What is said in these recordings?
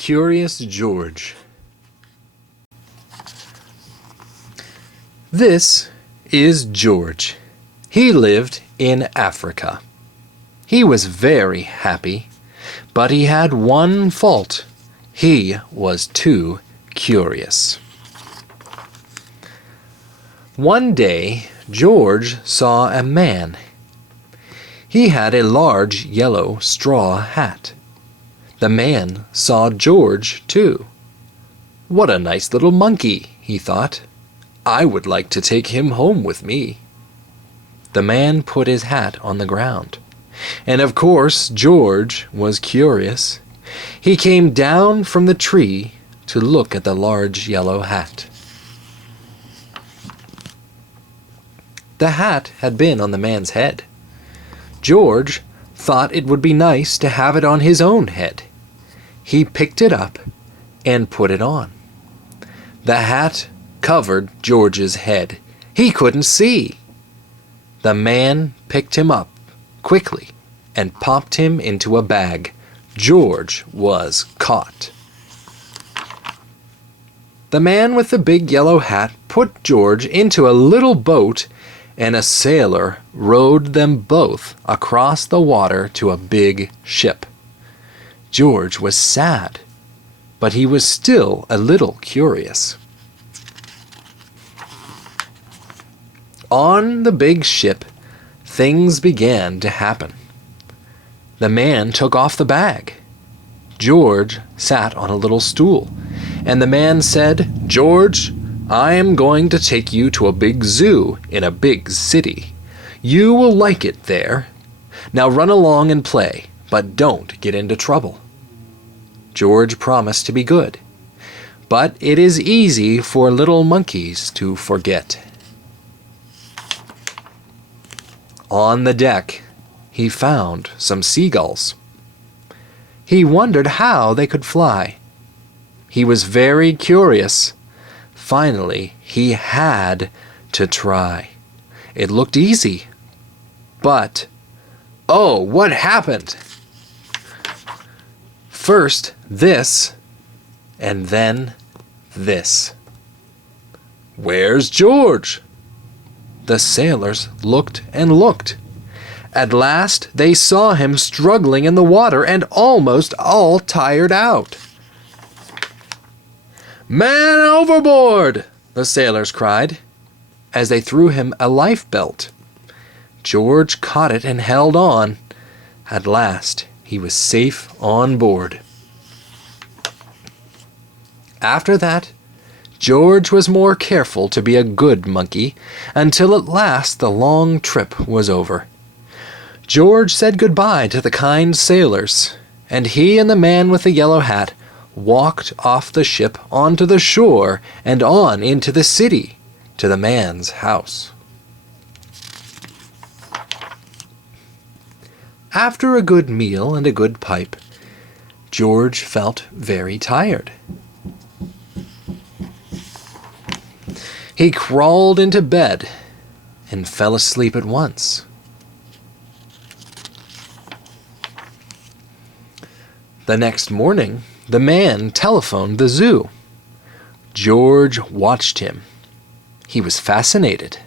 Curious George. This is George. He lived in Africa. He was very happy, but he had one fault. He was too curious. One day, George saw a man. He had a large yellow straw hat. The man saw George, too. What a nice little monkey, he thought. I would like to take him home with me. The man put his hat on the ground. And of course, George was curious. He came down from the tree to look at the large yellow hat. The hat had been on the man's head. George thought it would be nice to have it on his own head. He picked it up and put it on. The hat covered George's head. He couldn't see. The man picked him up quickly and popped him into a bag. George was caught. The man with the big yellow hat put George into a little boat, and a sailor rowed them both across the water to a big ship. George was sad, but he was still a little curious. On the big ship, things began to happen. The man took off the bag. George sat on a little stool, and the man said, "George, I am going to take you to a big zoo in a big city. You will like it there. Now run along and play, but don't get into trouble." George promised to be good, but it is easy for little monkeys to forget. On the deck, he found some seagulls. He wondered how they could fly. He was very curious. Finally, he had to try. It looked easy. But, oh, what happened? First this, and then this. Where's George? The sailors looked and looked. At last they saw him struggling in the water and almost all tired out. "Man overboard!" the sailors cried, as they threw him a life belt. George caught it and held on. At last he was safe on board. After that, George was more careful to be a good monkey, until at last the long trip was over. George said goodbye to the kind sailors, and he and the man with the yellow hat walked off the ship onto the shore and on into the city to the man's house. After a good meal and a good pipe, George felt very tired. He crawled into bed and fell asleep at once. The next morning, the man telephoned the zoo. George watched him. He was fascinated.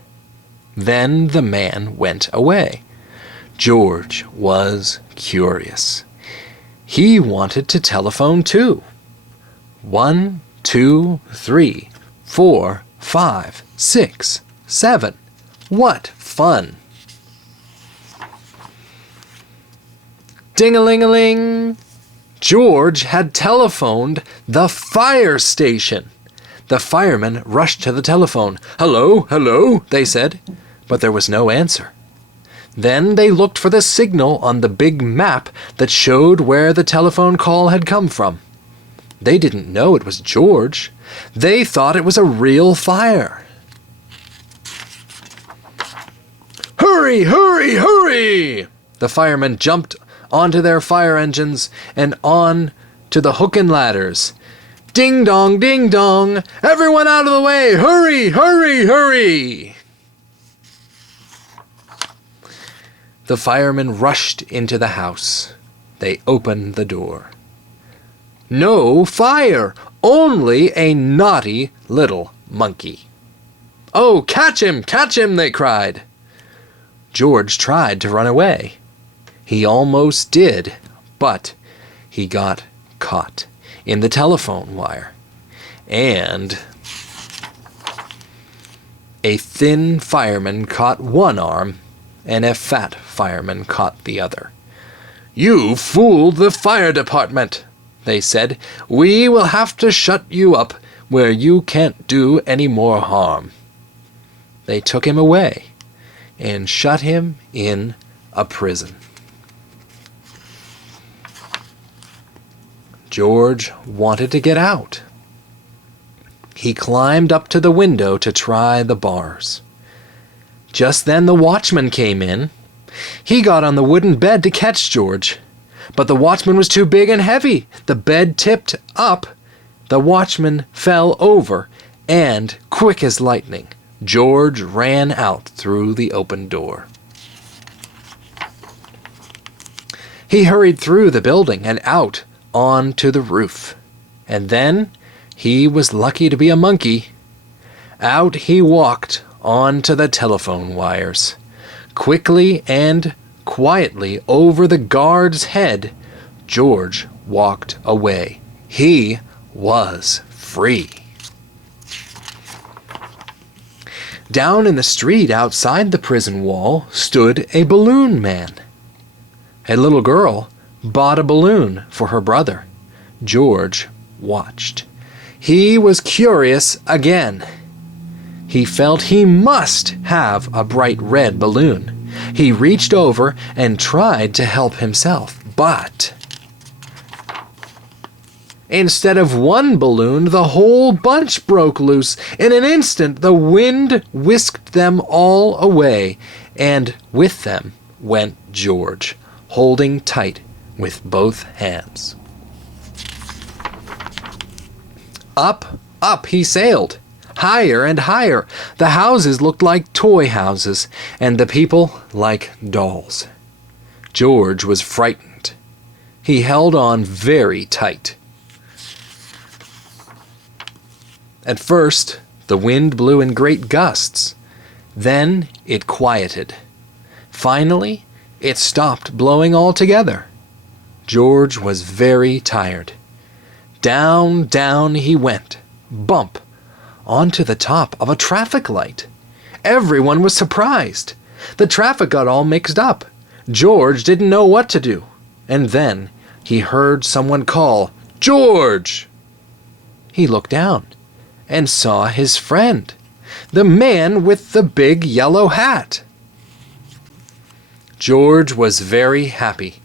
Then the man went away. George was curious. He wanted to telephone too. 1, 2, 3, 4, 5, 6, 7. What fun! Ding-a-ling-a-ling! George had telephoned the fire station. The firemen rushed to the telephone. "Hello, hello," they said, but there was no answer. Then they looked for the signal on the big map that showed where the telephone call had come from. They didn't know it was George. They thought it was a real fire. "Hurry, hurry, hurry!" The firemen jumped onto their fire engines and on to the hook and ladders. "Ding dong, ding dong! Everyone out of the way! Hurry, hurry, hurry!" The firemen rushed into the house. They opened the door. No fire, only a naughty little monkey. "Oh, catch him," they cried. George tried to run away. He almost did, but he got caught in the telephone wire. And a thin fireman caught one arm, and a fat fireman caught the other. "You fooled the fire department," they said. "We will have to shut you up where you can't do any more harm." They took him away and shut him in a prison. George wanted to get out. He climbed up to the window to try the bars. Just then the watchman came in. He got on the wooden bed to catch George, but the watchman was too big and heavy. The bed tipped up, the watchman fell over, and, quick as lightning, George ran out through the open door. He hurried through the building and out onto the roof, and then he was lucky to be a monkey. Out he walked onto the telephone wires. Quickly and quietly over the guard's head, George walked away. He was free. Down in the street outside the prison wall stood a balloon man. A little girl bought a balloon for her brother. George watched. He was curious again. He felt he must have a bright red balloon. He reached over and tried to help himself, but instead of one balloon, the whole bunch broke loose. In an instant, the wind whisked them all away, and with them went George, holding tight with both hands. Up, up he sailed, higher and higher. The houses looked like toy houses, and the people like dolls. George was frightened. He held on very tight. At first, the wind blew in great gusts. Then it quieted. Finally, it stopped blowing altogether. George was very tired. Down, down he went, bump, onto the top of a traffic light. Everyone was surprised. The traffic got all mixed up. George didn't know what to do. And then he heard someone call, "George!" He looked down and saw his friend, the man with the big yellow hat. George was very happy.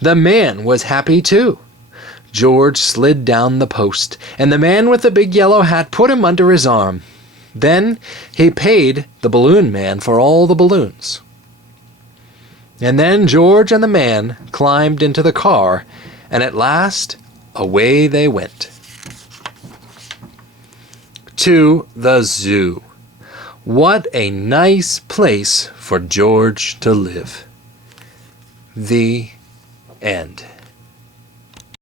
The man was happy too. George slid down the post, and the man with the big yellow hat put him under his arm. Then he paid the balloon man for all the balloons. And then George and the man climbed into the car, and at last away they went. To the zoo. What a nice place for George to live. The end.